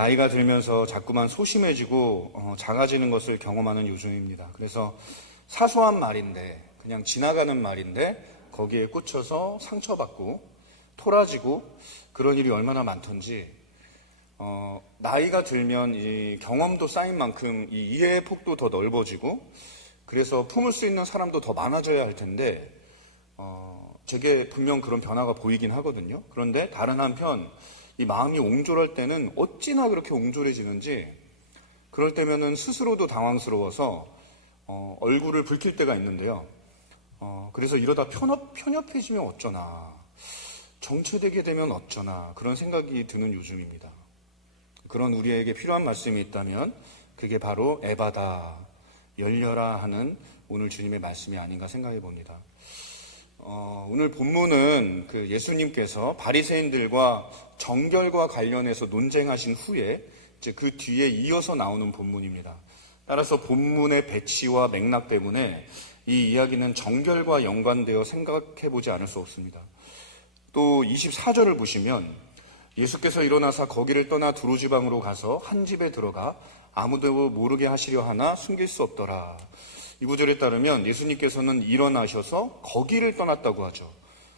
나이가 들면서 자꾸만 소심해지고 작아지는 것을 경험하는 요즘입니다. 그래서 사소한 말인데, 그냥 지나가는 말인데 거기에 꽂혀서 상처받고 토라지고 그런 일이 얼마나 많던지, 나이가 들면 이 경험도 쌓인 만큼 이 이해의 폭도 더 넓어지고, 그래서 품을 수 있는 사람도 더 많아져야 할 텐데, 제게 분명 그런 변화가 보이긴 하거든요. 그런데 다른 한편 이 마음이 옹졸할 때는 어찌나 그렇게 옹졸해지는지, 그럴 때면은 스스로도 당황스러워서 얼굴을 붉힐 때가 있는데요. 그래서 이러다 편협해지면 어쩌나, 정체되게 되면 어쩌나, 그런 생각이 드는 요즘입니다. 그런 우리에게 필요한 말씀이 있다면 그게 바로 에바다, 열려라 하는 오늘 주님의 말씀이 아닌가 생각해 봅니다. 오늘 본문은 그 예수님께서 바리새인들과 정결과 관련해서 논쟁하신 후에 이제 그 뒤에 이어서 나오는 본문입니다. 따라서 본문의 배치와 맥락 때문에 이 이야기는 정결과 연관되어 생각해 보지 않을 수 없습니다. 또 24절을 보시면 예수께서 일어나사 거기를 떠나 두로 지방으로 가서 한 집에 들어가 아무도 모르게 하시려 하나 숨길 수 없더라. 이 구절에 따르면 예수님께서는 일어나셔서 거기를 떠났다고 하죠.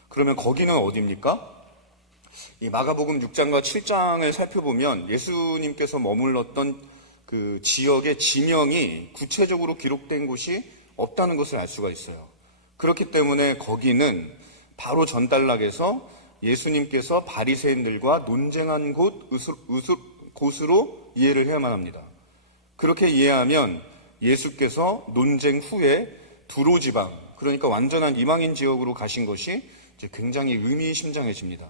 그러면 거기는 어디입니까? 이 마가복음 6장과 7장을 살펴보면 예수님께서 머물렀던 그 지역의 지명이 구체적으로 기록된 곳이 없다는 것을 알 수가 있어요. 그렇기 때문에 거기는 바로 전단락에서 예수님께서 바리새인들과 논쟁한 곳으로 이해를 해야만 합니다. 그렇게 이해하면 예수께서 논쟁 후에 두로 지방, 그러니까 완전한 이방인 지역으로 가신 것이 이제 굉장히 의미심장해집니다.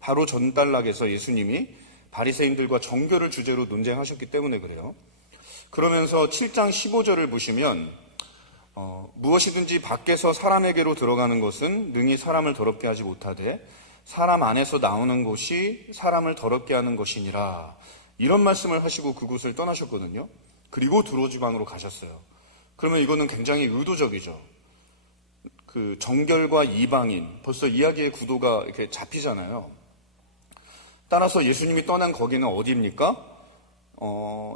바로 전단락에서 예수님이 바리새인들과 정결을 주제로 논쟁하셨기 때문에 그래요. 그러면서 7장 15절을 보시면 무엇이든지 밖에서 사람에게로 들어가는 것은 능히 사람을 더럽게 하지 못하되 사람 안에서 나오는 것이 사람을 더럽게 하는 것이니라, 이런 말씀을 하시고 그곳을 떠나셨거든요. 그리고 두로 지방으로 가셨어요. 그러면 이거는 굉장히 의도적이죠. 그 정결과 이방인, 벌써 이야기의 구도가 이렇게 잡히잖아요. 따라서 예수님이 떠난 거기는 어디입니까?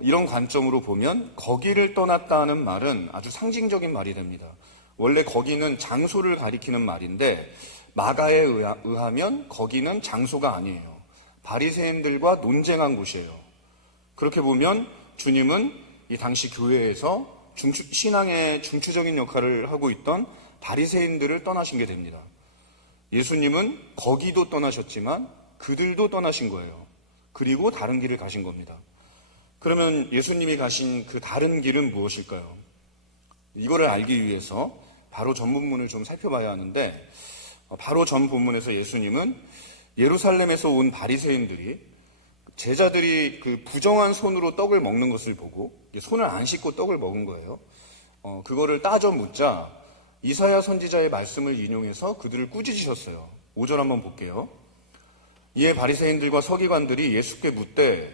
이런 관점으로 보면 거기를 떠났다는 말은 아주 상징적인 말이 됩니다. 원래 거기는 장소를 가리키는 말인데 마가에 의하면 거기는 장소가 아니에요. 바리새인들과 논쟁한 곳이에요. 그렇게 보면 주님은 이 당시 교회에서 신앙의 중추적인 역할을 하고 있던 바리새인들을 떠나신 게 됩니다. 예수님은 거기도 떠나셨지만 그들도 떠나신 거예요. 그리고 다른 길을 가신 겁니다. 그러면 예수님이 가신 그 다른 길은 무엇일까요? 이거를 알기 위해서 바로 전 본문을 좀 살펴봐야 하는데, 바로 전 본문에서 예수님은 예루살렘에서 온 바리새인들이, 제자들이 그 부정한 손으로 떡을 먹는 것을 보고 손을 안 씻고 떡을 먹은 거예요. 그거를 따져 묻자 이사야 선지자의 말씀을 인용해서 그들을 꾸짖으셨어요. 5절 한번 볼게요. 이에 바리새인들과 서기관들이 예수께 묻되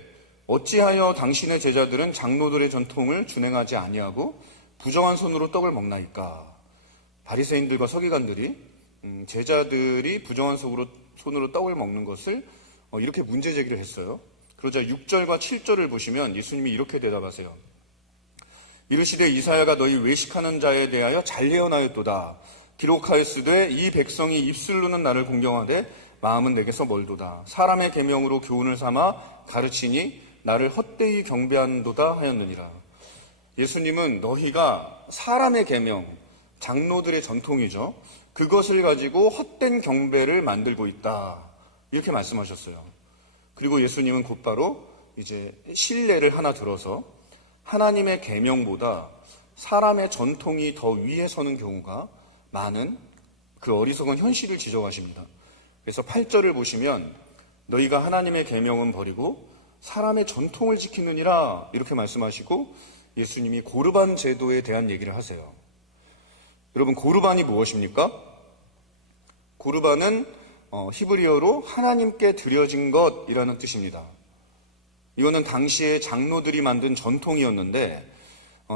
어찌하여 당신의 제자들은 장로들의 전통을 준행하지 아니하고 부정한 손으로 떡을 먹나이까. 바리새인들과 서기관들이 제자들이 부정한 손으로 떡을 먹는 것을 이렇게 문제 제기를 했어요. 그러자 6절과 7절을 보시면 예수님이 이렇게 대답하세요. 이르시되 이사야가 너희 외식하는 자에 대하여 잘 예언하였도다. 기록하였으되 이 백성이 입술로는 나를 공경하되 마음은 내게서 멀도다. 사람의 계명으로 교훈을 삼아 가르치니 나를 헛되이 경배한도다 하였느니라. 예수님은 너희가 사람의 계명, 장로들의 전통이죠. 그것을 가지고 헛된 경배를 만들고 있다. 이렇게 말씀하셨어요. 그리고 예수님은 곧바로 이제 신뢰를 하나 들어서 하나님의 계명보다 사람의 전통이 더 위에 서는 경우가 많은 그 어리석은 현실을 지적하십니다. 그래서 8절을 보시면 너희가 하나님의 계명은 버리고 사람의 전통을 지키느니라, 이렇게 말씀하시고 예수님이 고르반 제도에 대한 얘기를 하세요. 여러분, 고르반이 무엇입니까? 고르반은 히브리어로 하나님께 드려진 것이라는 뜻입니다. 이거는 당시에 장로들이 만든 전통이었는데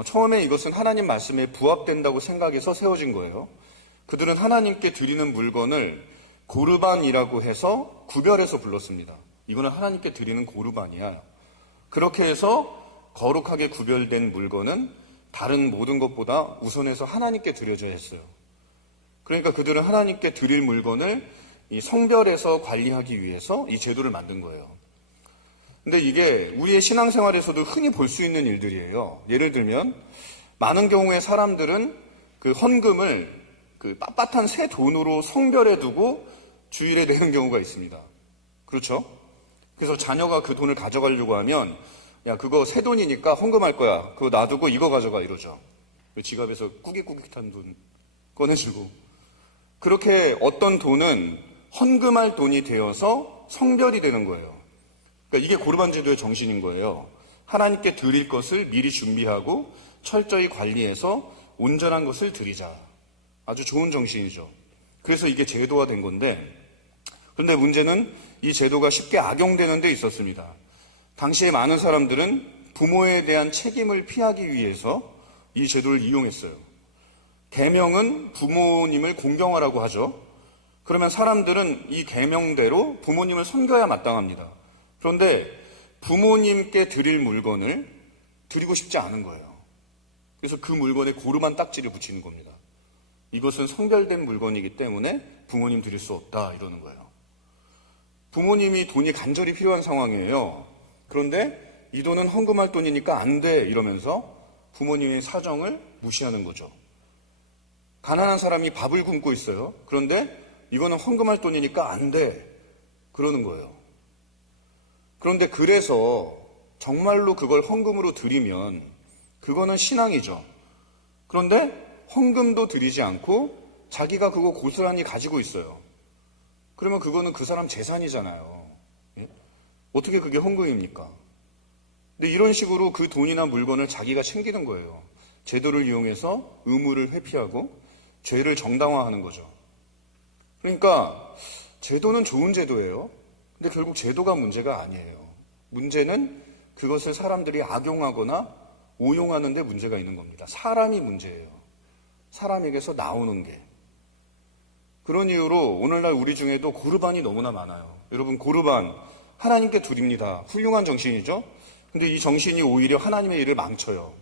처음에 이것은 하나님 말씀에 부합된다고 생각해서 세워진 거예요. 그들은 하나님께 드리는 물건을 고르반이라고 해서 구별해서 불렀습니다. 이거는 하나님께 드리는 고르반이야. 그렇게 해서 거룩하게 구별된 물건은 다른 모든 것보다 우선해서 하나님께 드려져야 했어요. 그러니까 그들은 하나님께 드릴 물건을 이 성별에서 관리하기 위해서 이 제도를 만든 거예요. 근데 이게 우리의 신앙생활에서도 흔히 볼 수 있는 일들이에요. 예를 들면 많은 경우에 사람들은 그 헌금을 그 빳빳한 새 돈으로 성별해 두고 주일에 내는 경우가 있습니다. 그렇죠? 그래서 자녀가 그 돈을 가져가려고 하면 야, 그거 새 돈이니까 헌금할 거야. 그거 놔두고 이거 가져가 이러죠. 지갑에서 꾸깃꾸깃한 돈 꺼내주고. 그렇게 어떤 돈은 헌금할 돈이 되어서 성별이 되는 거예요. 그러니까 이게 고르반 제도의 정신인 거예요. 하나님께 드릴 것을 미리 준비하고 철저히 관리해서 온전한 것을 드리자. 아주 좋은 정신이죠. 그래서 이게 제도화된 건데, 그런데 문제는 이 제도가 쉽게 악용되는 데 있었습니다. 당시에 많은 사람들은 부모에 대한 책임을 피하기 위해서 이 제도를 이용했어요. 계명은 부모님을 공경하라고 하죠. 그러면 사람들은 이 계명대로 부모님을 섬겨야 마땅합니다. 그런데 부모님께 드릴 물건을 드리고 싶지 않은 거예요. 그래서 그 물건에 고르만 딱지를 붙이는 겁니다. 이것은 성별된 물건이기 때문에 부모님 드릴 수 없다 이러는 거예요. 부모님이 돈이 간절히 필요한 상황이에요. 그런데 이 돈은 헌금할 돈이니까 안 돼 이러면서 부모님의 사정을 무시하는 거죠. 가난한 사람이 밥을 굶고 있어요. 그런데 이거는 헌금할 돈이니까 안 돼 그러는 거예요. 그런데 그래서 정말로 그걸 헌금으로 드리면 그거는 신앙이죠. 그런데 헌금도 드리지 않고 자기가 그거 고스란히 가지고 있어요. 그러면 그거는 그 사람 재산이잖아요. 예? 어떻게 그게 헌금입니까? 근데 이런 식으로 그 돈이나 물건을 자기가 챙기는 거예요. 제도를 이용해서 의무를 회피하고 죄를 정당화하는 거죠. 그러니까 제도는 좋은 제도예요. 근데 결국 제도가 문제가 아니에요. 문제는 그것을 사람들이 악용하거나 오용하는 데 문제가 있는 겁니다. 사람이 문제예요. 사람에게서 나오는 게. 그런 이유로 오늘날 우리 중에도 고르반이 너무나 많아요. 여러분, 고르반 하나님께 드립니다. 훌륭한 정신이죠? 근데 이 정신이 오히려 하나님의 일을 망쳐요.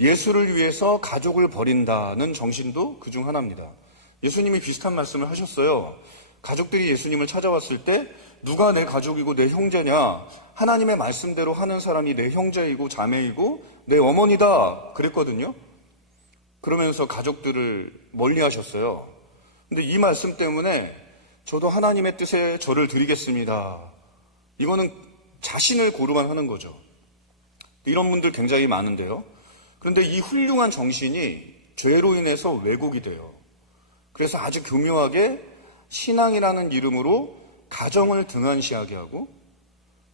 예수를 위해서 가족을 버린다는 정신도 그중 하나입니다. 예수님이 비슷한 말씀을 하셨어요. 가족들이 예수님을 찾아왔을 때 누가 내 가족이고 내 형제냐? 하나님의 말씀대로 하는 사람이 내 형제이고 자매이고 내 어머니다 그랬거든요. 그러면서 가족들을 멀리 하셨어요. 근데 이 말씀 때문에 저도 하나님의 뜻에 저를 드리겠습니다. 이거는 자신을 고르만 하는 거죠. 이런 분들 굉장히 많은데요. 그런데 이 훌륭한 정신이 죄로 인해서 왜곡이 돼요. 그래서 아주 교묘하게 신앙이라는 이름으로 가정을 등한시하게 하고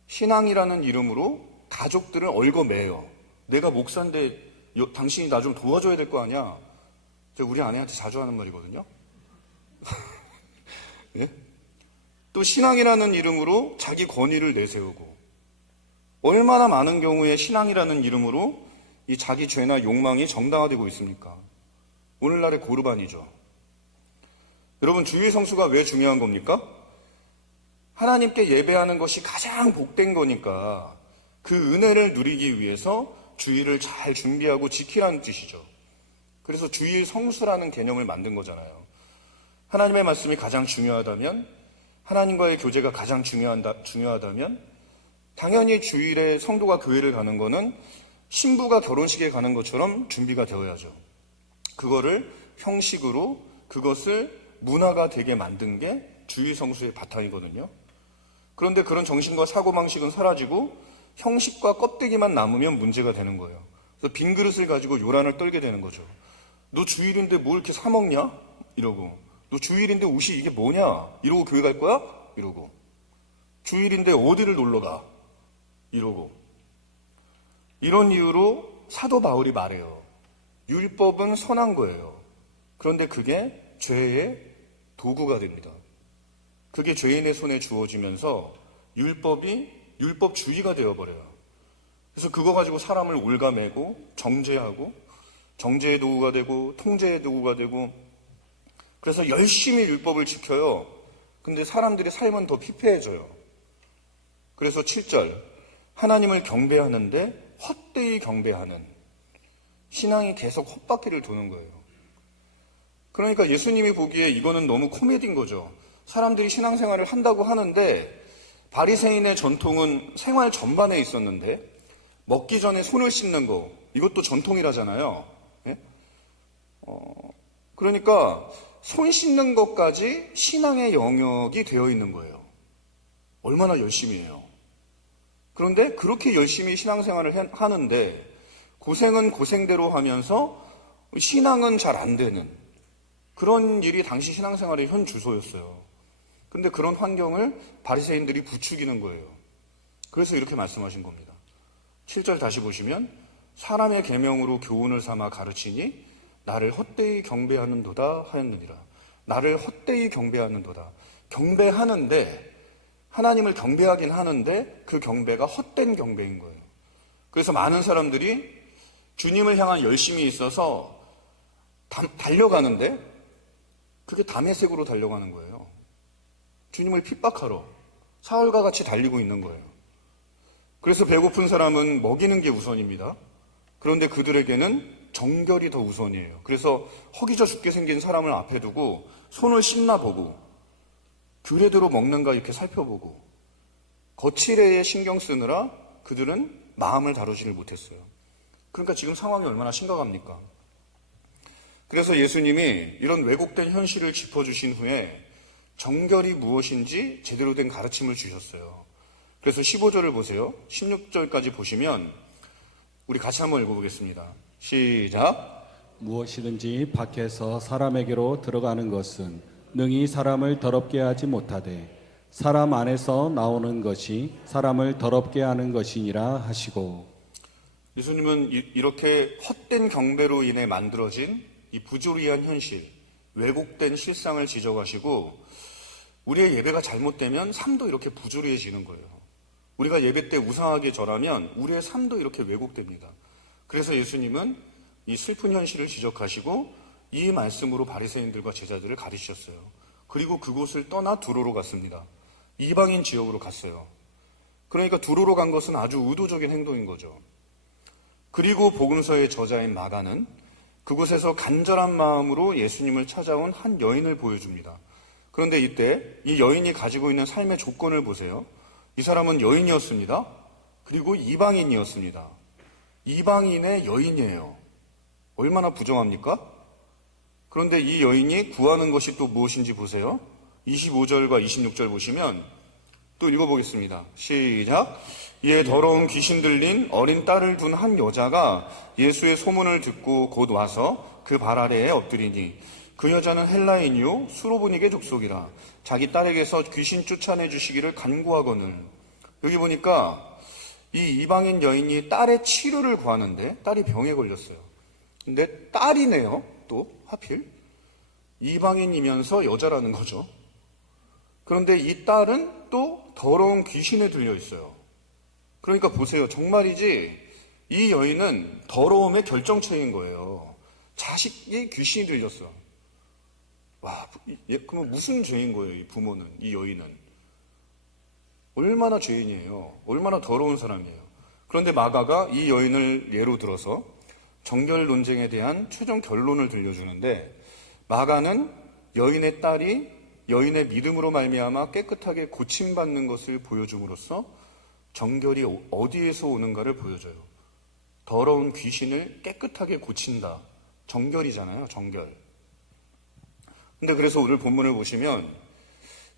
신앙이라는 이름으로 가족들을 얽어매요. 내가 목사인데 당신이 나 좀 도와줘야 될 거 아니야. 우리 아내한테 자주 하는 말이거든요. 예? 또 신앙이라는 이름으로 자기 권위를 내세우고 얼마나 많은 경우에 신앙이라는 이름으로 이 자기 죄나 욕망이 정당화되고 있습니까? 오늘날의 고르반이죠. 여러분, 주일 성수가 왜 중요한 겁니까? 하나님께 예배하는 것이 가장 복된 거니까 그 은혜를 누리기 위해서 주일을 잘 준비하고 지키라는 뜻이죠. 그래서 주일 성수라는 개념을 만든 거잖아요. 하나님의 말씀이 가장 중요하다면, 하나님과의 교제가 가장 중요하다면 당연히 주일에 성도가 교회를 가는 거는 신부가 결혼식에 가는 것처럼 준비가 되어야죠. 그거를 형식으로 그것을 문화가 되게 만든 게 주일 성수의 바탕이거든요. 그런데 그런 정신과 사고방식은 사라지고 형식과 껍데기만 남으면 문제가 되는 거예요. 그래서 빈 그릇을 가지고 요란을 떨게 되는 거죠. 너 주일인데 뭘 이렇게 사 먹냐? 이러고. 너 주일인데 옷이 이게 뭐냐? 이러고 교회 갈 거야? 이러고. 주일인데 어디를 놀러 가? 이러고. 이런 이유로 사도 바울이 말해요. 율법은 선한 거예요. 그런데 그게 죄의 도구가 됩니다. 그게 죄인의 손에 주어지면서 율법이 율법주의가 되어버려요. 그래서 그거 가지고 사람을 올가매고 정죄하고 정죄의 도구가 되고 통제의 도구가 되고 그래서 열심히 율법을 지켜요. 근데 사람들의 삶은 더 피폐해져요. 그래서 7절 하나님을 경배하는데 헛되이 경배하는 신앙이 계속 헛바퀴를 도는 거예요. 그러니까 예수님이 보기에 이거는 너무 코미디인 거죠. 사람들이 신앙생활을 한다고 하는데 바리새인의 전통은 생활 전반에 있었는데 먹기 전에 손을 씻는 거 이것도 전통이라잖아요. 예? 그러니까 손 씻는 것까지 신앙의 영역이 되어 있는 거예요. 얼마나 열심히 해요. 그런데 그렇게 열심히 신앙생활을 하는데 고생은 고생대로 하면서 신앙은 잘 안 되는 그런 일이 당시 신앙생활의 현 주소였어요. 근데 그런 환경을 바리새인들이 부추기는 거예요. 그래서 이렇게 말씀하신 겁니다. 7절 다시 보시면 사람의 계명으로 교훈을 삼아 가르치니 나를 헛되이 경배하는도다 하였느니라. 나를 헛되이 경배하는도다. 경배하는데 하나님을 경배하긴 하는데 그 경배가 헛된 경배인 거예요. 그래서 많은 사람들이 주님을 향한 열심이 있어서 달려가는데 그게 담에색으로 달려가는 거예요. 주님을 핍박하러 사울과 같이 달리고 있는 거예요. 그래서 배고픈 사람은 먹이는 게 우선입니다. 그런데 그들에게는 정결이 더 우선이에요. 그래서 허기져 죽게 생긴 사람을 앞에 두고 손을 씻나 보고 규례대로 먹는가 이렇게 살펴보고 거칠에 신경 쓰느라 그들은 마음을 다루지를 못했어요. 그러니까 지금 상황이 얼마나 심각합니까? 그래서 예수님이 이런 왜곡된 현실을 짚어주신 후에 정결이 무엇인지 제대로 된 가르침을 주셨어요. 그래서 15절을 보세요. 16절까지 보시면 우리 같이 한번 읽어보겠습니다. 시작. 무엇이든지 밖에서 사람에게로 들어가는 것은 능히 사람을 더럽게 하지 못하되 사람 안에서 나오는 것이 사람을 더럽게 하는 것이니라 하시고, 예수님은 이렇게 헛된 경배로 인해 만들어진 이 부조리한 현실, 왜곡된 실상을 지적하시고 우리의 예배가 잘못되면 삶도 이렇게 부조리해지는 거예요. 우리가 예배 때 우상하게 절하면 우리의 삶도 이렇게 왜곡됩니다. 그래서 예수님은 이 슬픈 현실을 지적하시고 이 말씀으로 바리새인들과 제자들을 가르치셨어요. 그리고 그곳을 떠나 두로로 갔습니다. 이방인 지역으로 갔어요. 그러니까 두로로 간 것은 아주 의도적인 행동인 거죠. 그리고 복음서의 저자인 마가는 그곳에서 간절한 마음으로 예수님을 찾아온 한 여인을 보여줍니다. 그런데 이때 이 여인이 가지고 있는 삶의 조건을 보세요. 이 사람은 여인이었습니다. 그리고 이방인이었습니다. 이방인의 여인이에요. 얼마나 부정합니까? 그런데 이 여인이 구하는 것이 또 무엇인지 보세요. 25절과 26절 보시면 또 읽어보겠습니다. 시작. 이에 더러운 귀신 들린 어린 딸을 둔 한 여자가 예수의 소문을 듣고 곧 와서 그 발 아래에 엎드리니 그 여자는 헬라인이요 수로보닉의 족속이라 자기 딸에게서 귀신 쫓아내 주시기를 간구하거늘. 여기 보니까 이 이방인 여인이 딸의 치료를 구하는데 딸이 병에 걸렸어요. 근데 딸이네요. 또 하필 이방인이면서 여자라는 거죠. 그런데 이 딸은 또 더러운 귀신에 들려 있어요. 그러니까 보세요. 정말이지 이 여인은 더러움의 결정체인 거예요. 자식이 귀신이 들렸어. 와, 그러면 무슨 죄인 거예요, 이 부모는, 이 여인은. 얼마나 죄인이에요. 얼마나 더러운 사람이에요. 그런데 마가가 이 여인을 예로 들어서 정결 논쟁에 대한 최종 결론을 들려주는데, 마가는 여인의 딸이 여인의 믿음으로 말미암아 깨끗하게 고침받는 것을 보여줌으로써 정결이 어디에서 오는가를 보여줘요. 더러운 귀신을 깨끗하게 고친다. 정결이잖아요, 정결. 근데 그래서 오늘 본문을 보시면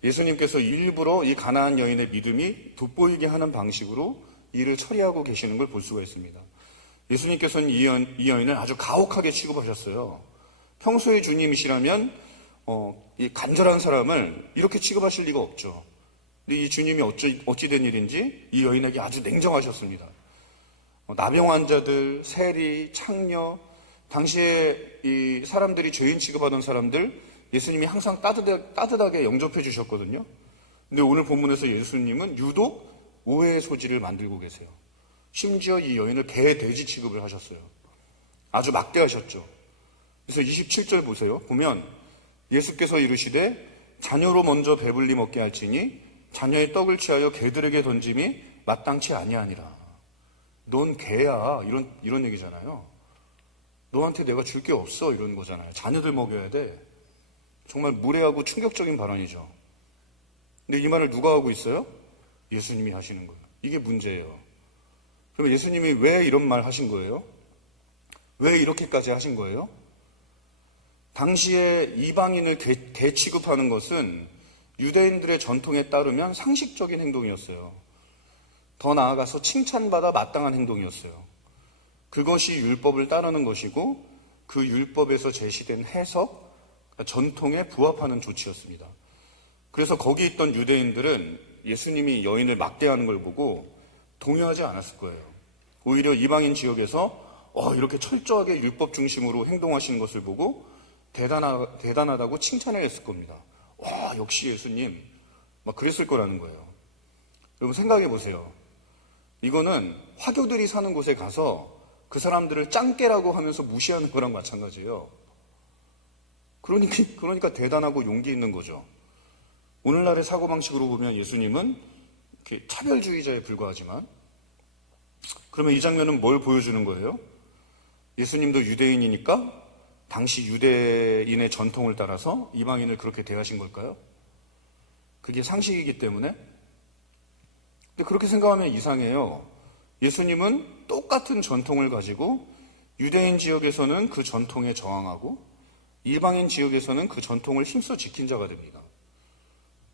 예수님께서 일부러 이 가나안 여인의 믿음이 돋보이게 하는 방식으로 일을 처리하고 계시는 걸 볼 수가 있습니다. 예수님께서는 이 여인을 아주 가혹하게 취급하셨어요. 평소에 주님이시라면 이 간절한 사람을 이렇게 취급하실 리가 없죠. 근데 이 주님이 어찌된 일인지 이 여인에게 아주 냉정하셨습니다. 나병 환자들, 세리, 창녀, 당시에 이 사람들이 죄인 취급하던 사람들 예수님이 항상 따뜻하게 영접해 주셨거든요. 근데 오늘 본문에서 예수님은 유독 오해의 소지를 만들고 계세요. 심지어 이 여인을 개, 돼지 취급을 하셨어요. 아주 막대하셨죠. 그래서 27절 보세요. 보면 예수께서 이르시되 자녀로 먼저 배불리 먹게 할지니 자녀의 떡을 취하여 개들에게 던짐이 마땅치 아니하니라. 넌 개야. 이런 얘기잖아요. 너한테 내가 줄 게 없어. 이런 거잖아요. 자녀들 먹여야 돼. 정말 무례하고 충격적인 발언이죠. 근데 이 말을 누가 하고 있어요? 예수님이 하시는 거예요. 이게 문제예요. 그러면 예수님이 왜 이런 말 하신 거예요? 왜 이렇게까지 하신 거예요? 당시에 이방인을 개 취급하는 것은 유대인들의 전통에 따르면 상식적인 행동이었어요. 더 나아가서 칭찬받아 마땅한 행동이었어요. 그것이 율법을 따르는 것이고 그 율법에서 제시된 해석, 전통에 부합하는 조치였습니다. 그래서 거기 있던 유대인들은 예수님이 여인을 막대하는 걸 보고 동요하지 않았을 거예요. 오히려 이방인 지역에서 이렇게 철저하게 율법 중심으로 행동하시는 것을 보고 대단하다고 칭찬을 했을 겁니다. 와, 역시 예수님. 막 그랬을 거라는 거예요. 여러분 생각해 보세요. 이거는 화교들이 사는 곳에 가서 그 사람들을 짱깨라고 하면서 무시하는 거랑 마찬가지예요. 그러니까 대단하고 용기 있는 거죠. 오늘날의 사고방식으로 보면 예수님은 이렇게 차별주의자에 불과하지만, 그러면 이 장면은 뭘 보여주는 거예요? 예수님도 유대인이니까 당시 유대인의 전통을 따라서 이방인을 그렇게 대하신 걸까요? 그게 상식이기 때문에? 근데 그렇게 생각하면 이상해요. 예수님은 똑같은 전통을 가지고 유대인 지역에서는 그 전통에 저항하고 이방인 지역에서는 그 전통을 힘써 지킨 자가 됩니다.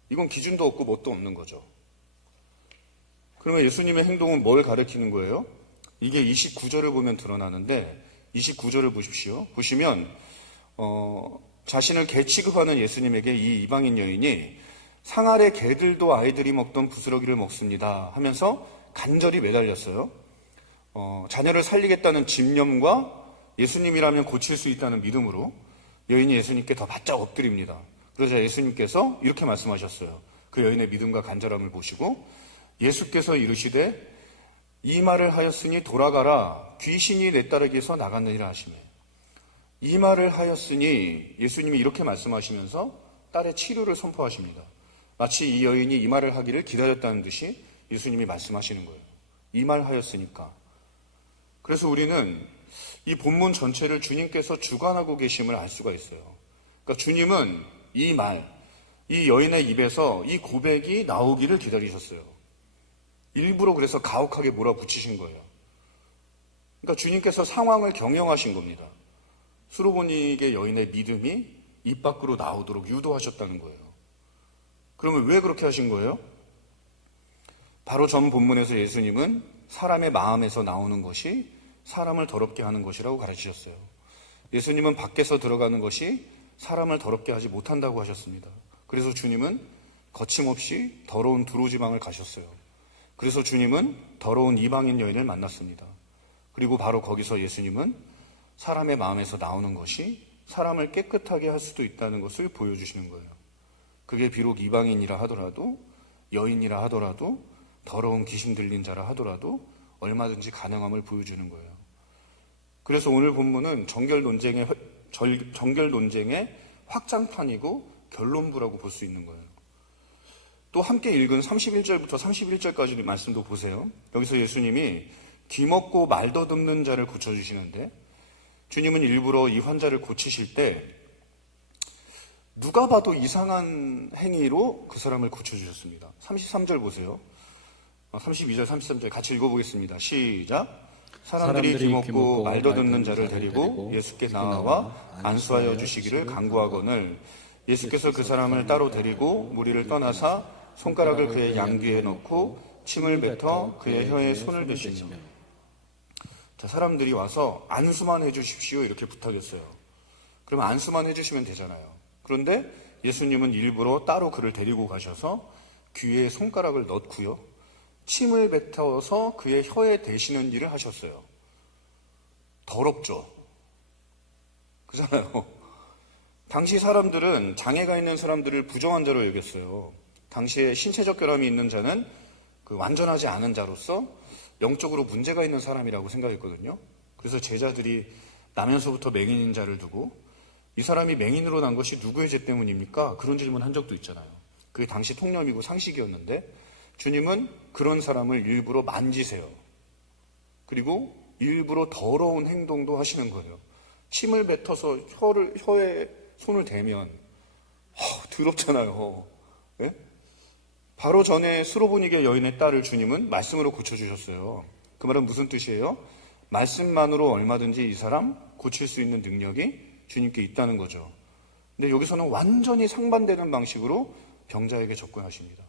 이건 기준도 없고 뭣도 없는 거죠. 그러면 예수님의 행동은 뭘 가리키는 거예요? 이게 29절을 보면 드러나는데 29절을 보십시오. 보시면 자신을 개 취급하는 예수님에게 이 이방인 여인이 상 아래 개들도 아이들이 먹던 부스러기를 먹습니다 하면서 간절히 매달렸어요. 자녀를 살리겠다는 집념과 예수님이라면 고칠 수 있다는 믿음으로 여인이 예수님께 더 바짝 엎드립니다. 그러자 예수님께서 이렇게 말씀하셨어요. 그 여인의 믿음과 간절함을 보시고 예수께서 이르시되 이 말을 하였으니 돌아가라 귀신이 내 딸에게서 나갔느니라 하시매. 이 말을 하였으니 예수님이 이렇게 말씀하시면서 딸의 치료를 선포하십니다. 마치 이 여인이 이 말을 하기를 기다렸다는 듯이 예수님이 말씀하시는 거예요. 이 말 하였으니까. 그래서 우리는 이 본문 전체를 주님께서 주관하고 계심을 알 수가 있어요. 그러니까 주님은 이 말, 이 여인의 입에서 이 고백이 나오기를 기다리셨어요. 일부러 그래서 가혹하게 몰아붙이신 거예요. 그러니까 주님께서 상황을 경영하신 겁니다. 수로보니게 여인의 믿음이 입 밖으로 나오도록 유도하셨다는 거예요. 그러면 왜 그렇게 하신 거예요? 바로 전 본문에서 예수님은 사람의 마음에서 나오는 것이 사람을 더럽게 하는 것이라고 가르치셨어요. 예수님은 밖에서 들어가는 것이 사람을 더럽게 하지 못한다고 하셨습니다. 그래서 주님은 거침없이 더러운 두로지방을 가셨어요. 그래서 주님은 더러운 이방인 여인을 만났습니다. 그리고 바로 거기서 예수님은 사람의 마음에서 나오는 것이 사람을 깨끗하게 할 수도 있다는 것을 보여주시는 거예요. 그게 비록 이방인이라 하더라도, 여인이라 하더라도, 더러운 귀신 들린 자라 하더라도 얼마든지 가능함을 보여주는 거예요. 그래서 오늘 본문은 정결 논쟁의 확장판이고 결론부라고 볼 수 있는 거예요. 또 함께 읽은 31절부터 31절까지 말씀도 보세요. 여기서 예수님이 귀먹고 말 더듬는 자를 고쳐주시는데, 주님은 일부러 이 환자를 고치실 때 누가 봐도 이상한 행위로 그 사람을 고쳐주셨습니다. 33절 보세요. 32절, 33절 같이 읽어보겠습니다. 시작. 사람들이 귀먹고 말 더듬는 자를 데리고 예수께 나와 안수하여 주시기를 간구하거늘 예수께서 그 사람을 따로 데리고 무리를 떠나사 손가락을 그의 양귀에 넣고 침을 뱉어 그의 혀에 손을 대시며. 자, 사람들이 와서 안수만 해주십시오 이렇게 부탁했어요. 그러면 안수만 해주시면 되잖아요. 그런데 예수님은 일부러 따로 그를 데리고 가셔서 귀에 손가락을 넣고요, 침을 뱉어서 그의 혀에 대시는 일을 하셨어요. 더럽죠? 그잖아요. 당시 사람들은 장애가 있는 사람들을 부정한 자로 여겼어요. 당시에 신체적 결함이 있는 자는 그 완전하지 않은 자로서 영적으로 문제가 있는 사람이라고 생각했거든요. 그래서 제자들이 나면서부터 맹인인 자를 두고 이 사람이 맹인으로 난 것이 누구의 죄 때문입니까? 그런 질문 한 적도 있잖아요. 그게 당시 통념이고 상식이었는데 주님은 그런 사람을 일부러 만지세요. 그리고 일부러 더러운 행동도 하시는 거예요. 침을 뱉어서 혀에 손을 대면 더럽잖아요. 예? 바로 전에 수로보니게 여인의 딸을 주님은 말씀으로 고쳐주셨어요. 그 말은 무슨 뜻이에요? 말씀만으로 얼마든지 이 사람 고칠 수 있는 능력이 주님께 있다는 거죠. 근데 여기서는 완전히 상반되는 방식으로 병자에게 접근하십니다.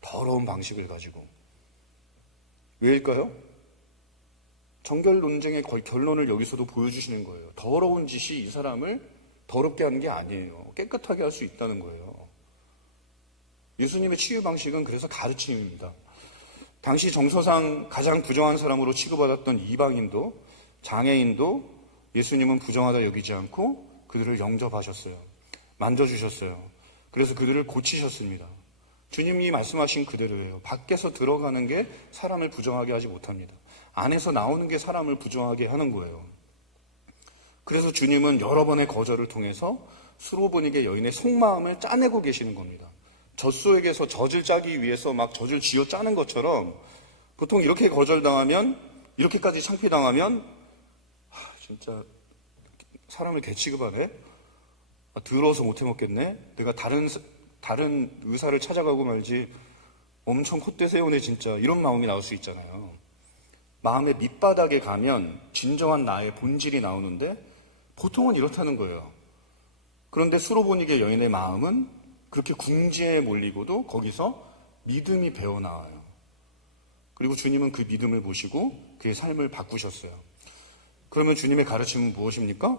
더러운 방식을 가지고. 왜일까요? 정결 논쟁의 결론을 여기서도 보여주시는 거예요. 더러운 짓이 이 사람을 더럽게 하는 게 아니에요. 깨끗하게 할 수 있다는 거예요. 예수님의 치유 방식은 그래서 가르침입니다. 당시 정서상 가장 부정한 사람으로 취급받았던 이방인도, 장애인도 예수님은 부정하다 여기지 않고 그들을 영접하셨어요. 만져주셨어요. 그래서 그들을 고치셨습니다. 주님이 말씀하신 그대로예요. 밖에서 들어가는 게 사람을 부정하게 하지 못합니다. 안에서 나오는 게 사람을 부정하게 하는 거예요. 그래서 주님은 여러 번의 거절을 통해서 수로보니게 여인의 속마음을 짜내고 계시는 겁니다. 젖소에게서 젖을 짜기 위해서 막 젖을 쥐어 짜는 것처럼 보통 이렇게 거절당하면, 이렇게까지 창피당하면 진짜 사람을 개취급하네? 더러워서 못 해먹겠네? 내가 다른 의사를 찾아가고 말지, 엄청 콧대 세우네 진짜, 이런 마음이 나올 수 있잖아요. 마음의 밑바닥에 가면 진정한 나의 본질이 나오는데 보통은 이렇다는 거예요. 그런데 수로보니게 여인의 마음은 그렇게 궁지에 몰리고도 거기서 믿음이 배어나와요. 그리고 주님은 그 믿음을 보시고 그의 삶을 바꾸셨어요. 그러면 주님의 가르침은 무엇입니까?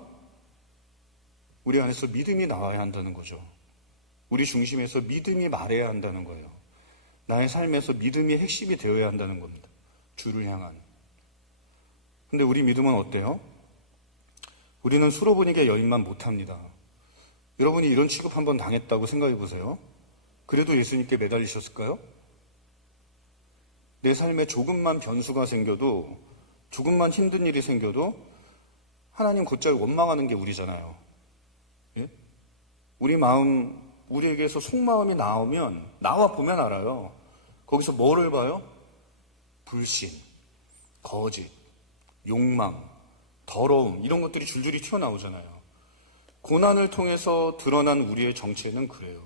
우리 안에서 믿음이 나와야 한다는 거죠. 우리 중심에서 믿음이 말해야 한다는 거예요. 나의 삶에서 믿음이 핵심이 되어야 한다는 겁니다. 주를 향한. 근데 우리 믿음은 어때요? 우리는 수로보니게 여인만 못합니다. 여러분이 이런 취급 한번 당했다고 생각해 보세요. 그래도 예수님께 매달리셨을까요? 내 삶에 조금만 변수가 생겨도, 조금만 힘든 일이 생겨도 하나님 곧잘 원망하는 게 우리잖아요. 예? 우리 마음, 우리에게서 속마음이 나와 보면 알아요. 거기서 뭐를 봐요? 불신, 거짓, 욕망, 더러움, 이런 것들이 줄줄이 튀어나오잖아요. 고난을 통해서 드러난 우리의 정체는 그래요.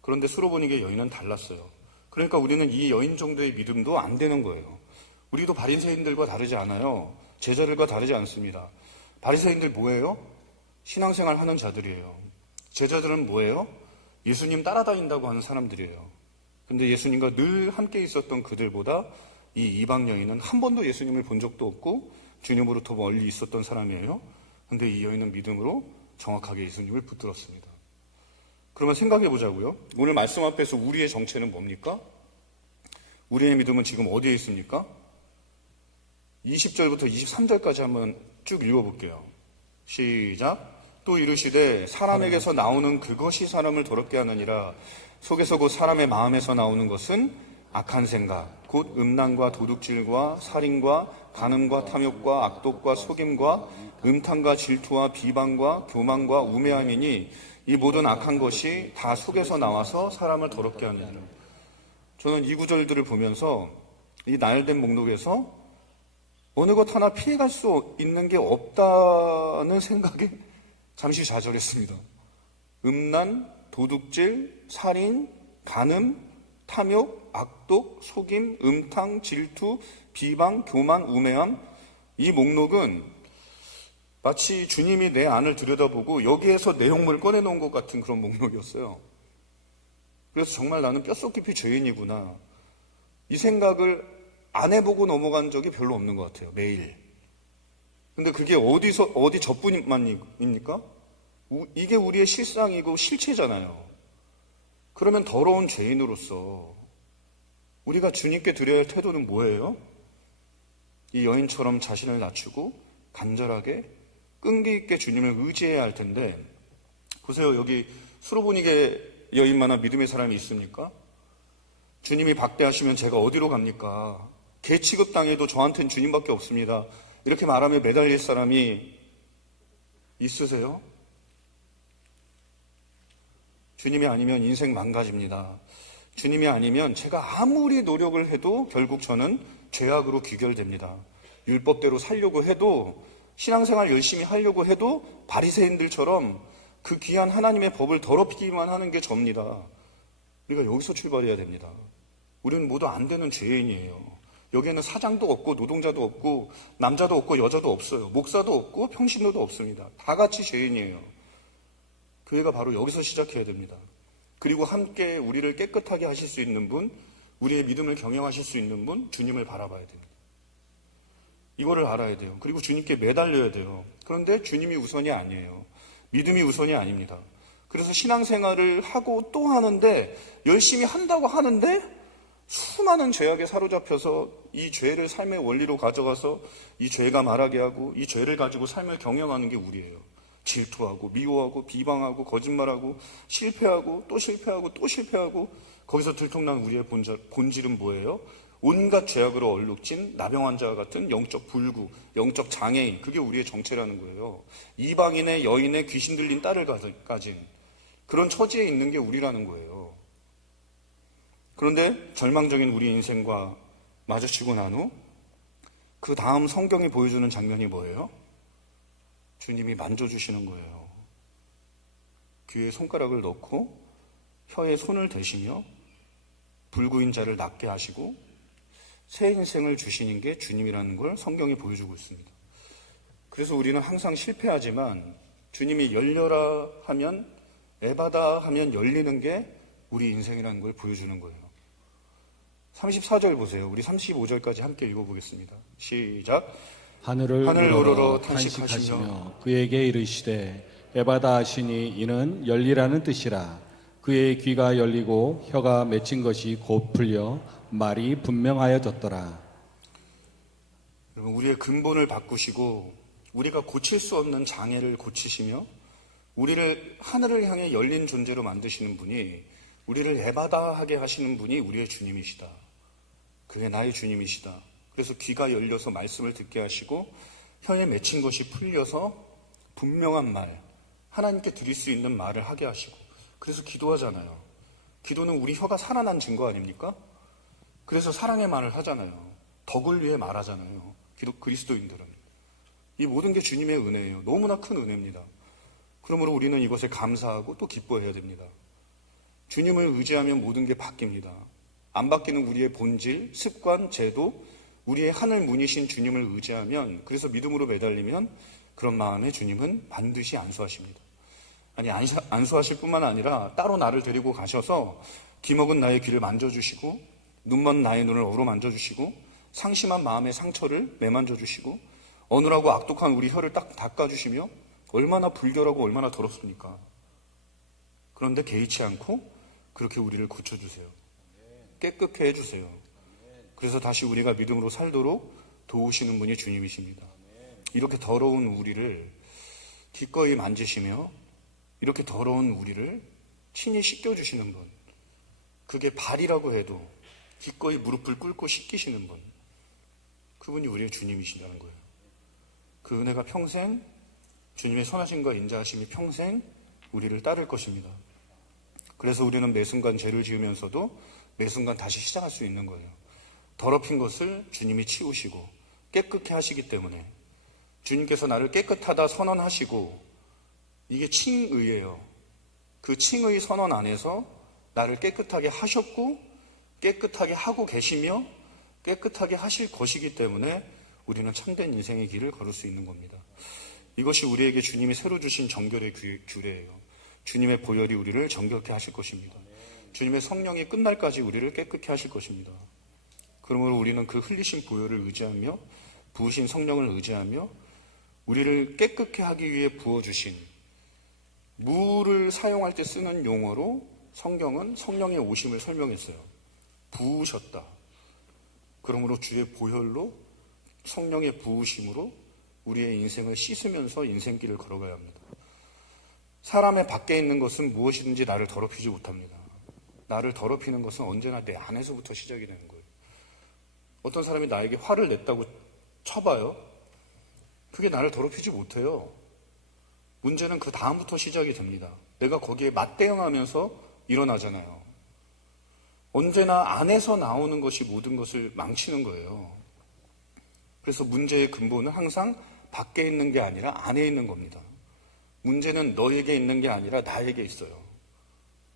그런데 수로보니게 여인은 달랐어요. 그러니까 우리는 이 여인 정도의 믿음도 안 되는 거예요. 우리도 바리새인들과 다르지 않아요. 제자들과 다르지 않습니다. 바리새인들 뭐예요? 신앙생활 하는 자들이에요. 제자들은 뭐예요? 예수님 따라다닌다고 하는 사람들이에요. 근데 예수님과 늘 함께 있었던 그들보다 이 이방 여인은 한 번도 예수님을 본 적도 없고 주님으로부터 멀리 있었던 사람이에요. 근데 이 여인은 믿음으로 정확하게 예수님을 붙들었습니다. 그러면 생각해 보자고요. 오늘 말씀 앞에서 우리의 정체는 뭡니까? 우리의 믿음은 지금 어디에 있습니까? 20절부터 23절까지 한번 쭉 읽어볼게요. 시작. 또 이르시되 사람에게서 나오는 그것이 사람을 더럽게 하느니라. 속에서 곧 사람의 마음에서 나오는 것은 악한 생각, 곧 음란과 도둑질과 살인과 간음과 탐욕과 악독과 속임과 음탕과 질투와 비방과 교만과 우매함이니 이 모든 악한 것이 다 속에서 나와서 사람을 더럽게 하느니라. 저는 이 구절들을 보면서 이 나열된 목록에서 어느 것 하나 피해갈 수 있는 게 없다는 생각에 잠시 좌절했습니다. 음란, 도둑질, 살인, 간음, 탐욕, 악독, 속임, 음탕, 질투, 비방, 교만, 우매함, 이 목록은 마치 주님이 내 안을 들여다보고 여기에서 내용물을 꺼내놓은 것 같은 그런 목록이었어요. 그래서 정말 나는 뼛속 깊이 죄인이구나, 이 생각을 안 해보고 넘어간 적이 별로 없는 것 같아요. 매일. 근데 그게 어디 저뿐입니까? 이게 우리의 실상이고 실체잖아요. 그러면 더러운 죄인으로서 우리가 주님께 드려야 할 태도는 뭐예요? 이 여인처럼 자신을 낮추고 간절하게 끈기 있게 주님을 의지해야 할 텐데, 보세요. 여기 수로보니게 여인만한 믿음의 사람이 있습니까? 주님이 박대하시면 제가 어디로 갑니까? 개 취급당해도 저한테는 주님밖에 없습니다. 이렇게 말하며 매달릴 사람이 있으세요? 주님이 아니면 인생 망가집니다. 주님이 아니면 제가 아무리 노력을 해도 결국 저는 죄악으로 귀결됩니다. 율법대로 살려고 해도, 신앙생활 열심히 하려고 해도 바리새인들처럼 그 귀한 하나님의 법을 더럽히기만 하는 게 접니다. 우리가 여기서 출발해야 됩니다. 우리는 모두 안 되는 죄인이에요. 여기에는 사장도 없고 노동자도 없고 남자도 없고 여자도 없어요. 목사도 없고 평신도도 없습니다. 다 같이 죄인이에요. 교회가 바로 여기서 시작해야 됩니다. 그리고 함께 우리를 깨끗하게 하실 수 있는 분, 우리의 믿음을 경영하실 수 있는 분, 주님을 바라봐야 됩니다. 이거를 알아야 돼요. 그리고 주님께 매달려야 돼요. 그런데 주님이 우선이 아니에요. 믿음이 우선이 아닙니다. 그래서 신앙생활을 하고 또 하는데, 열심히 한다고 하는데 수많은 죄악에 사로잡혀서 이 죄를 삶의 원리로 가져가서 이 죄가 말하게 하고 이 죄를 가지고 삶을 경영하는 게 우리예요. 질투하고 미워하고 비방하고 거짓말하고 실패하고 또 실패하고 또 실패하고, 거기서 들통난 우리의 본질은 뭐예요? 온갖 죄악으로 얼룩진 나병 환자와 같은 영적 불구, 영적 장애인, 그게 우리의 정체라는 거예요. 이방인의 여인의 귀신 들린 딸을 가진 그런 처지에 있는 게 우리라는 거예요. 그런데 절망적인 우리 인생과 마주치고 난 후 그 다음 성경이 보여주는 장면이 뭐예요? 주님이 만져주시는 거예요. 귀에 손가락을 넣고 혀에 손을 대시며 불구인 자를 낫게 하시고 새 인생을 주시는 게 주님이라는 걸 성경이 보여주고 있습니다. 그래서 우리는 항상 실패하지만 주님이 열려라 하면, 에바다 하면 열리는 게 우리 인생이라는 걸 보여주는 거예요. 34절 보세요. 우리 35절까지 함께 읽어보겠습니다. 시작. 하늘을 우러러 우러러 탄식하시며 탄식하시며 그에게 이르시되 에바다 하시니 이는 열리라는 뜻이라. 그의 귀가 열리고 혀가 맺힌 것이 곧 풀려 말이 분명하여졌더라. 여러분, 우리의 근본을 바꾸시고 우리가 고칠 수 없는 장애를 고치시며 우리를 하늘을 향해 열린 존재로 만드시는 분이, 우리를 에바다하게 하시는 분이 우리의 주님이시다. 그게 나의 주님이시다. 그래서 귀가 열려서 말씀을 듣게 하시고 혀에 맺힌 것이 풀려서 분명한 말, 하나님께 드릴 수 있는 말을 하게 하시고, 그래서 기도하잖아요. 기도는 우리 혀가 살아난 증거 아닙니까? 그래서 사랑의 말을 하잖아요. 덕을 위해 말하잖아요. 그리스도인들은. 이 모든 게 주님의 은혜예요. 너무나 큰 은혜입니다. 그러므로 우리는 이것에 감사하고 또 기뻐해야 됩니다. 주님을 의지하면 모든 게 바뀝니다. 안 바뀌는 우리의 본질, 습관, 제도, 우리의 하늘 문이신 주님을 의지하면, 그래서 믿음으로 매달리면 그런 마음에 주님은 반드시 안수하십니다. 아니, 안수하실 뿐만 아니라 따로 나를 데리고 가셔서 기먹은 나의 귀를 만져주시고 눈먼 나의 눈을 어루만져주시고 상심한 마음의 상처를 매만져주시고 어눌하고 악독한 우리 혀를 딱 닦아주시며, 얼마나 불결하고 얼마나 더럽습니까? 그런데 개의치 않고 그렇게 우리를 고쳐주세요. 깨끗게 해주세요. 그래서 다시 우리가 믿음으로 살도록 도우시는 분이 주님이십니다. 이렇게 더러운 우리를 기꺼이 만지시며 이렇게 더러운 우리를 친히 씻겨주시는 분, 그게 발이라고 해도 기꺼이 무릎을 꿇고 씻기시는 분, 그분이 우리의 주님이시라는 거예요. 그 은혜가 평생, 주님의 선하심과 인자하심이 평생 우리를 따를 것입니다. 그래서 우리는 매 순간 죄를 지으면서도 매 순간 다시 시작할 수 있는 거예요. 더럽힌 것을 주님이 치우시고 깨끗게 하시기 때문에, 주님께서 나를 깨끗하다 선언하시고, 이게 칭의예요. 그 칭의 선언 안에서 나를 깨끗하게 하셨고 깨끗하게 하고 계시며 깨끗하게 하실 것이기 때문에 우리는 참된 인생의 길을 걸을 수 있는 겁니다. 이것이 우리에게 주님이 새로 주신 정결의 규례예요. 주님의 보혈이 우리를 정결케 하실 것입니다. 주님의 성령이 끝날까지 우리를 깨끗게 하실 것입니다. 그러므로 우리는 그 흘리신 보혈을 의지하며 부으신 성령을 의지하며 우리를 깨끗게 하기 위해 부어주신, 물을 사용할 때 쓰는 용어로 성경은 성령의 오심을 설명했어요. 부으셨다. 그러므로 주의 보혈로, 성령의 부으심으로 우리의 인생을 씻으면서 인생길을 걸어가야 합니다. 사람의 밖에 있는 것은 무엇이든지 나를 더럽히지 못합니다. 나를 더럽히는 것은 언제나 내 안에서부터 시작이 되는 거예요. 어떤 사람이 나에게 화를 냈다고 쳐봐요. 그게 나를 더럽히지 못해요. 문제는 그 다음부터 시작이 됩니다. 내가 거기에 맞대응하면서 일어나잖아요. 언제나 안에서 나오는 것이 모든 것을 망치는 거예요. 그래서 문제의 근본은 항상 밖에 있는 게 아니라 안에 있는 겁니다. 문제는 너에게 있는 게 아니라 나에게 있어요.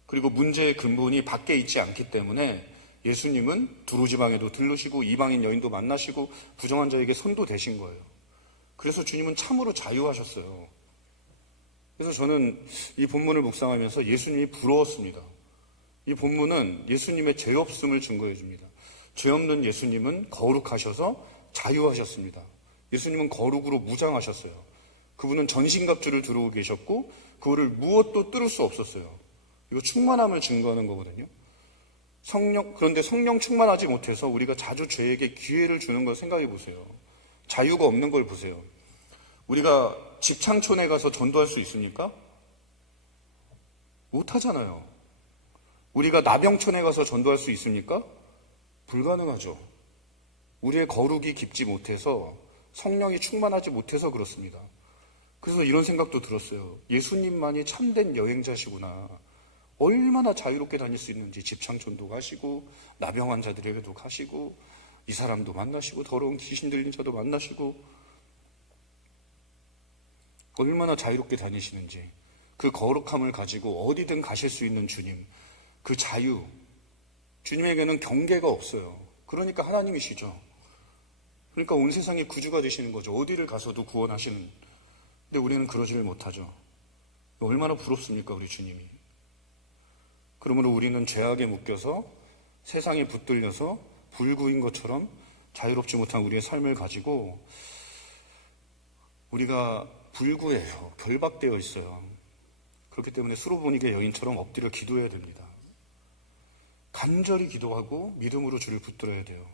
그리고 문제의 근본이 밖에 있지 않기 때문에 예수님은 두로지방에도 들르시고 이방인 여인도 만나시고 부정한 자에게 손도 대신 거예요. 그래서 주님은 참으로 자유하셨어요. 그래서 저는 이 본문을 묵상하면서 예수님이 부러웠습니다. 이 본문은 예수님의 죄 없음을 증거해 줍니다. 죄 없는 예수님은 거룩하셔서 자유하셨습니다. 예수님은 거룩으로 무장하셨어요. 그분은 전신갑주를 들고 계셨고 그거를 무엇도 뚫을 수 없었어요. 이거 충만함을 증거하는 거거든요. 그런데 성령 충만하지 못해서 우리가 자주 죄에게 기회를 주는 걸 생각해 보세요. 자유가 없는 걸 보세요. 우리가 직창촌에 가서 전도할 수 있습니까? 못하잖아요. 우리가 나병촌에 가서 전도할 수 있습니까? 불가능하죠. 우리의 거룩이 깊지 못해서 성령이 충만하지 못해서 그렇습니다. 그래서 이런 생각도 들었어요. 예수님만이 참된 여행자시구나. 얼마나 자유롭게 다닐 수 있는지 집창촌도 가시고 나병 환자들에게도 가시고 이 사람도 만나시고 더러운 귀신 들린 자도 만나시고 얼마나 자유롭게 다니시는지 그 거룩함을 가지고 어디든 가실 수 있는 주님, 그 자유, 주님에게는 경계가 없어요. 그러니까 하나님이시죠. 그러니까 온 세상의 구주가 되시는 거죠. 어디를 가서도 구원하시는. 근데 우리는 그러지를 못하죠. 얼마나 부럽습니까, 우리 주님이. 그러므로 우리는 죄악에 묶여서 세상에 붙들려서 불구인 것처럼 자유롭지 못한 우리의 삶을 가지고 우리가 불구예요. 결박되어 있어요. 그렇기 때문에 수로보니게 여인처럼 엎드려 기도해야 됩니다. 간절히 기도하고 믿음으로 주를 붙들어야 돼요.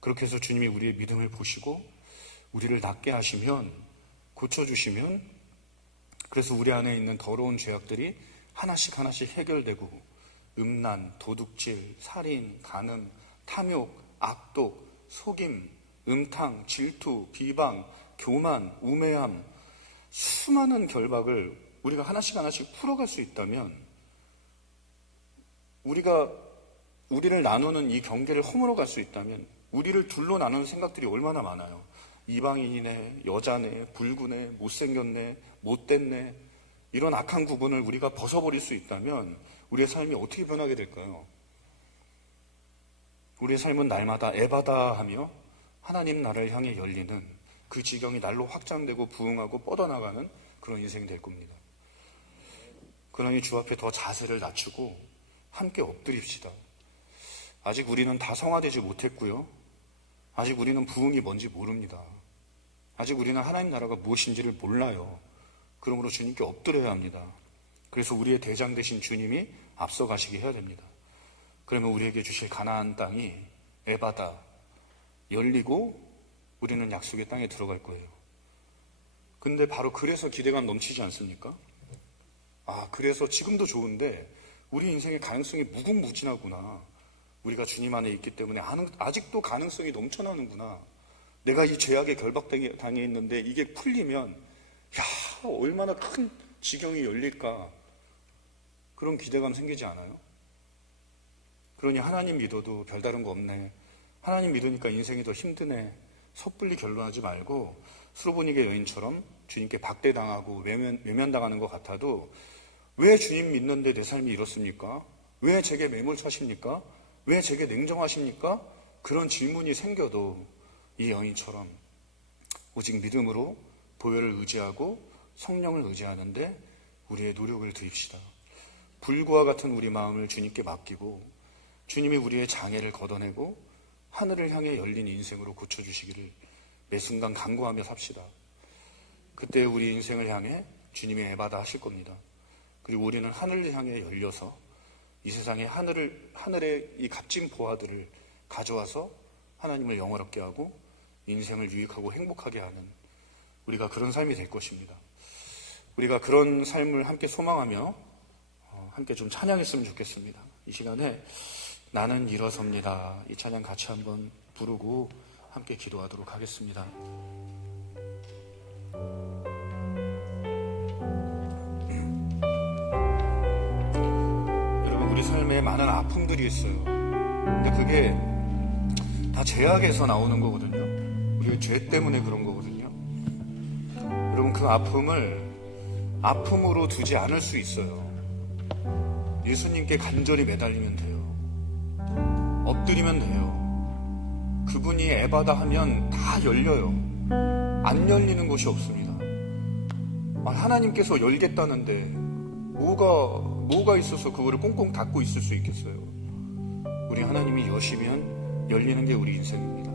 그렇게 해서 주님이 우리의 믿음을 보시고 우리를 낫게 하시면, 고쳐주시면, 그래서 우리 안에 있는 더러운 죄악들이 하나씩 하나씩 해결되고 음란, 도둑질, 살인, 간음, 탐욕, 악독, 속임, 음탕, 질투, 비방, 교만, 우매함, 수많은 결박을 우리가 하나씩 하나씩 풀어갈 수 있다면 우리를 나누는 이 경계를 허물어 갈 수 있다면 우리를 둘로 나누는 생각들이 얼마나 많아요. 이방인이네, 여자네, 불구네, 못생겼네, 못됐네, 이런 악한 구분을 우리가 벗어버릴 수 있다면 우리의 삶이 어떻게 변하게 될까요? 우리의 삶은 날마다 에바다 하며 하나님 나라를 향해 열리는 그 지경이 날로 확장되고 부흥하고 뻗어나가는 그런 인생이 될 겁니다. 그러니 주 앞에 더 자세를 낮추고 함께 엎드립시다. 아직 우리는 다 성화되지 못했고요. 아직 우리는 부흥이 뭔지 모릅니다. 아직 우리는 하나님 나라가 무엇인지를 몰라요. 그러므로 주님께 엎드려야 합니다. 그래서 우리의 대장 되신 주님이 앞서가시게 해야 됩니다. 그러면 우리에게 주실 가나안 땅이 에바다 열리고 우리는 약속의 땅에 들어갈 거예요. 근데 바로 그래서 기대감 넘치지 않습니까? 그래서 지금도 좋은데 우리 인생의 가능성이 무궁무진하구나. 우리가 주님 안에 있기 때문에 아직도 가능성이 넘쳐나는구나. 내가 이 죄악에 결박당해 있는데 이게 풀리면 얼마나 큰 지경이 열릴까. 그런 기대감 생기지 않아요? 그러니 하나님 믿어도 별다른 거 없네. 하나님 믿으니까 인생이 더 힘드네. 섣불리 결론하지 말고 수로보니게 여인처럼 주님께 박대당하고 외면당하는 것 같아도 왜 주님 믿는데 내 삶이 이렇습니까? 왜 제게 매몰차십니까? 왜 제게 냉정하십니까? 그런 질문이 생겨도 이 여인처럼 오직 믿음으로 보혈을 의지하고 성령을 의지하는데 우리의 노력을 드립시다. 불과 같은 우리 마음을 주님께 맡기고 주님이 우리의 장애를 걷어내고 하늘을 향해 열린 인생으로 고쳐주시기를 매 순간 간구하며 삽시다. 그때 우리 인생을 향해 주님이 에바다 하실 겁니다. 그리고 우리는 하늘을 향해 열려서 이 세상의 하늘의 이 값진 보화들을 가져와서 하나님을 영화롭게 하고 인생을 유익하고 행복하게 하는 우리가 그런 삶이 될 것입니다. 우리가 그런 삶을 함께 소망하며 함께 좀 찬양했으면 좋겠습니다. 이 시간에 나는 일어섭니다. 이 찬양 같이 한번 부르고 함께 기도하도록 하겠습니다. 여러분, 우리 삶에 많은 아픔들이 있어요. 근데 그게 다 죄악에서 나오는 거거든요. 우리가 죄 때문에 그런 거거든요. 여러분, 그 아픔을 아픔으로 두지 않을 수 있어요. 예수님께 간절히 매달리면 돼요. 엎드리면 돼요. 그분이 에바다 하면 다 열려요. 안 열리는 곳이 없습니다. 하나님께서 열겠다는데 뭐가 있어서 그거를 꽁꽁 닫고 있을 수 있겠어요? 우리 하나님이 여시면 열리는 게 우리 인생입니다.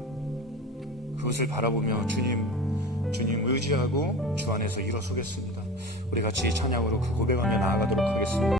그것을 바라보며 주님 의지하고 주 안에서 일어서겠습니다. 우리 같이 찬양으로 그 고백하며 나아가도록 하겠습니다.